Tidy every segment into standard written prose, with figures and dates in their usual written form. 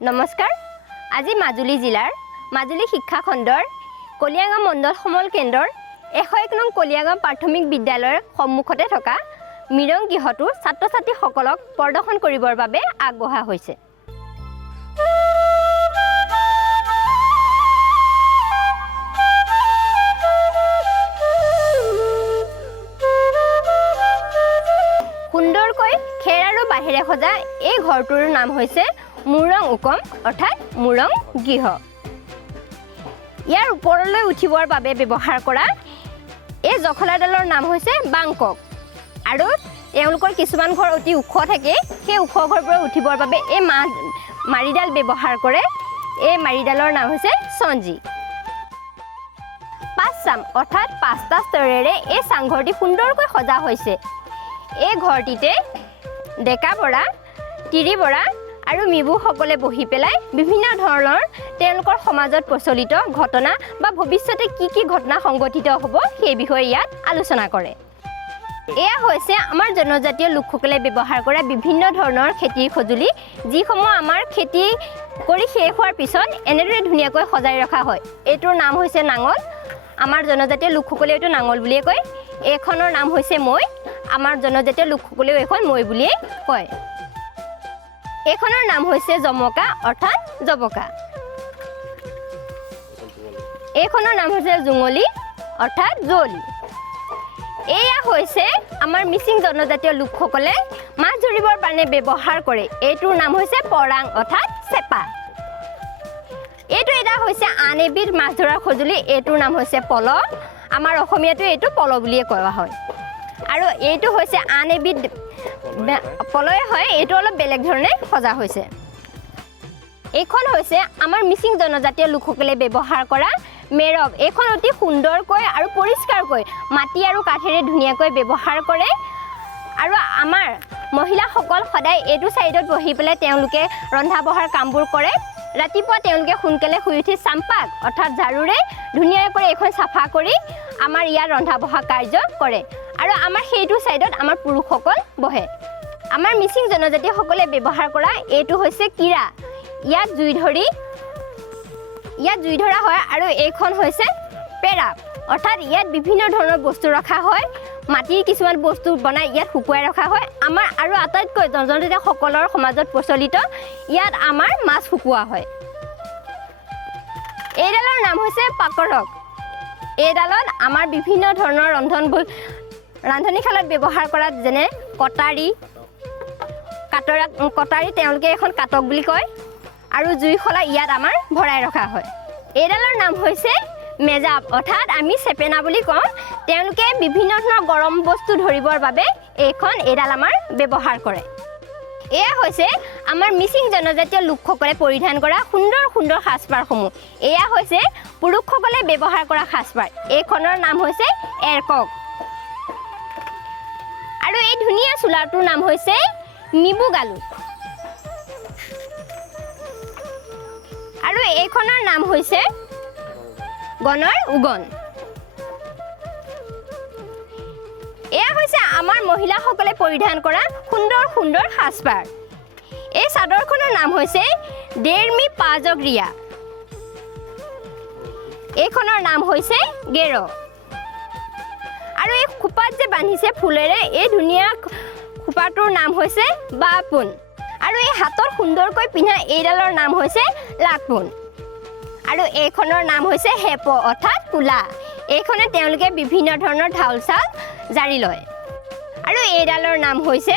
নমস্কাৰ আজি মাজুলী জিলাৰ মাজুলী শিক্ষা খণ্ডৰ কলিয়াগাঁও মণ্ডল সমল কেন্দ্ৰৰ 101 নং কলিয়াগাঁও প্ৰাথমিক বিদ্যালয়ৰ সন্মুখতে থকা মিৰং গৃহটোৰ ছাত্ৰ-ছাত্ৰীসকলক প্ৰদৰ্শন কৰিবৰ বাবে আগবঢ়া হৈছে। সুন্দৰকৈ খেৰ আৰু বাঁহেৰে সজা এই ঘৰটোৰ নাম হৈছে মুৰং উকম অৰ্থাৎ মুৰং গৃহ। ইয়াৰ ওপৰলৈ উঠিবৰ বাবে ব্যৱহাৰ কৰা এই জখলাডালৰ নাম হৈছে বাংকক আৰু তেওঁলোকৰ কিছুমান ঘৰ অতি ওখ থাকে, সেই ওখ ঘৰবোৰত উঠিবৰ বাবে এই মাৰিডাল ব্যৱহাৰ কৰে। এই মাৰিডালৰ নাম হৈছে চঞ্জি। পাঁচ চাম অৰ্থাৎ পাঁচটা স্তৰেৰে এই চাংঘৰটি সুন্দৰকৈ সজা হৈছে। এই ঘৰটিতে ডেকা বৰা, তিৰি বৰা আৰু মিবুসকলে বহি পেলাই বিভিন্ন ধৰণৰ তেওঁলোকৰ সমাজত প্ৰচলিত ঘটনা বা ভৱিষ্যতে কি ঘটনা সংঘটিত হ'ব সেই বিষয়ে ইয়াত আলোচনা কৰে। এয়া হৈছে আমাৰ জনজাতীয় লোকসকলে ব্যৱহাৰ কৰা বিভিন্ন ধৰণৰ খেতিৰ সঁজুলি, যিসমূহ আমাৰ খেতি কৰি শেষ হোৱাৰ পিছত এনেদৰে ধুনীয়াকৈ সজাই ৰখা হয়। এইটোৰ নাম হৈছে নাঙল। আমাৰ জনজাতীয় লোকসকলে এইটো নাঙল বুলিয়ে কয়। এইখনৰ নাম হৈছে মৈ। আমাৰ জনজাতীয় লোকসকলেও এইখন মৈ বুলিয়ে কয়। এইখনৰ নাম হৈছে জমকা অৰ্থাৎ জবকা। এইখনৰ নাম হৈছে জুঙলি অৰ্থাৎ জলি। এয়া হৈছে আমাৰ মিচিং জনজাতীয় লোকসকলে মাছ ধৰিবৰ কাৰণে ব্যৱহাৰ কৰে। এইটোৰ নাম হৈছে পৰাং অৰ্থাৎ চেপা। এইটো এটা হৈছে আন এবিধ মাছ ধৰাৰ সঁজুলি। এইটোৰ নাম হৈছে পল। আমাৰ অসমীয়াটো এইটো পল বুলিয়ে কোৱা হয়। আৰু এইটো হৈছে আন এবিধ পলয় হয়, এইটো অলপ বেলেগ ধৰণে সজা হৈছে। এইখন হৈছে আমাৰ মিচিং জনজাতীয় লোকসকলে ব্যৱহাৰ কৰা মেৰব। এইখন অতি সুন্দৰকৈ আৰু পৰিষ্কাৰকৈ মাটি আৰু কাঠেৰে ধুনীয়াকৈ ব্যৱহাৰ কৰে। আৰু আমাৰ মহিলাসকল সদায় এইটো ছাইডত বহি পেলাই তেওঁলোকে ৰন্ধা বঢ়াৰ কামবোৰ কৰে। ৰাতিপুৱা তেওঁলোকে সোনকালে শুই উঠি চাম্পাক অৰ্থাৎ ঝাৰুৰে ধুনীয়াকৈ এইখন চাফা কৰি আমাৰ ইয়াত ৰন্ধা বঢ়া কাৰ্য কৰে। আৰু আমাৰ সেইটো ছাইডত আমাৰ পুৰুষসকল বহে। আমাৰ মিচিং জনজাতীয়সকলে ব্যৱহাৰ কৰা এইটো হৈছে কিৰা। ইয়াত জুই ধৰা হয়। আৰু এইখন হৈছে পেৰা অৰ্থাৎ ইয়াত বিভিন্ন ধৰণৰ বস্তু ৰখা হয়। মাটিৰ কিছুমান বস্তু বনাই ইয়াত শুকুৱাই ৰখা হয়। আমাৰ আৰু আটাইতকৈ জনজাতীয়সকলৰ সমাজত প্ৰচলিত ইয়াত আমাৰ মাছ শুকুওৱা হয়। এইডালৰ নাম হৈছে পাকৰক। এইডালত আমাৰ বিভিন্ন ধৰণৰ ৰান্ধনীশালত ব্যৱহাৰ কৰা যেনে কটাৰী তেওঁলোকে এখন কাটক বুলি কয়। আৰু জুইশলা ইয়াত আমাৰ ভৰাই ৰখা হয়। এইডালৰ নাম হৈছে মেজাপ অৰ্থাৎ আমি চেপেনা বুলি কওঁ। তেওঁলোকে বিভিন্ন ধৰণৰ গৰম বস্তু ধৰিবৰ বাবে এইডাল আমাৰ ব্যৱহাৰ কৰে। এয়া হৈছে আমাৰ মিচিং জনজাতীয় লোকসকলে পৰিধান কৰা সুন্দৰ সুন্দৰ সাজপাৰসমূহ। এয়া হৈছে পুৰুষসকলে ব্যৱহাৰ কৰা সাজপাৰ। এইখনৰ নাম হৈছে এৰকক। আৰু এই ধুনীয়া চোলাটোৰ নাম হৈছে মিবুগালু। আৰু এইখনৰ নাম হৈছে গণৰ উগন। এয়া হৈছে আমাৰ মহিলাসকলে পৰিধান কৰা সুন্দৰ সুন্দৰ সাজপাৰ। এই চাদৰখনৰ নাম হৈছে ডেৰমি পাজগ্ৰিয়া। এইখনৰ নাম হৈছে গেৰ। আৰু এই খোপাত যে বান্ধিছে ফুলেৰে এই ধুনীয়া খোপাটোৰ নাম হৈছে বাপোন। আৰু এই হাতত সুন্দৰকৈ পিন্ধা এইডালৰ নাম হৈছে লাকপোন। আৰু এইখনৰ নাম হৈছে হেপ অৰ্থাৎ কোলা। এইখনে তেওঁলোকে বিভিন্ন ধৰণৰ ঢাউল চাউল জাৰি লয়। আৰু এইডালৰ নাম হৈছে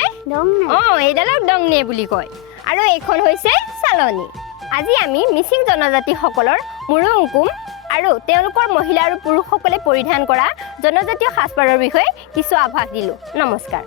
এইডালক ডংনে বুলি কয়। আৰু এইখন হৈছে চালনী। আজি আমি মিচিং জনজাতিসকলৰ মুৰুং উকুম আৰু তেওঁলোকৰ মহিলা আৰু পুৰুষসকলে পৰিধান কৰা জনজাতীয় সাজপাৰৰ বিষয়ে কিছু আভাস দিলোঁ। নমস্কাৰ।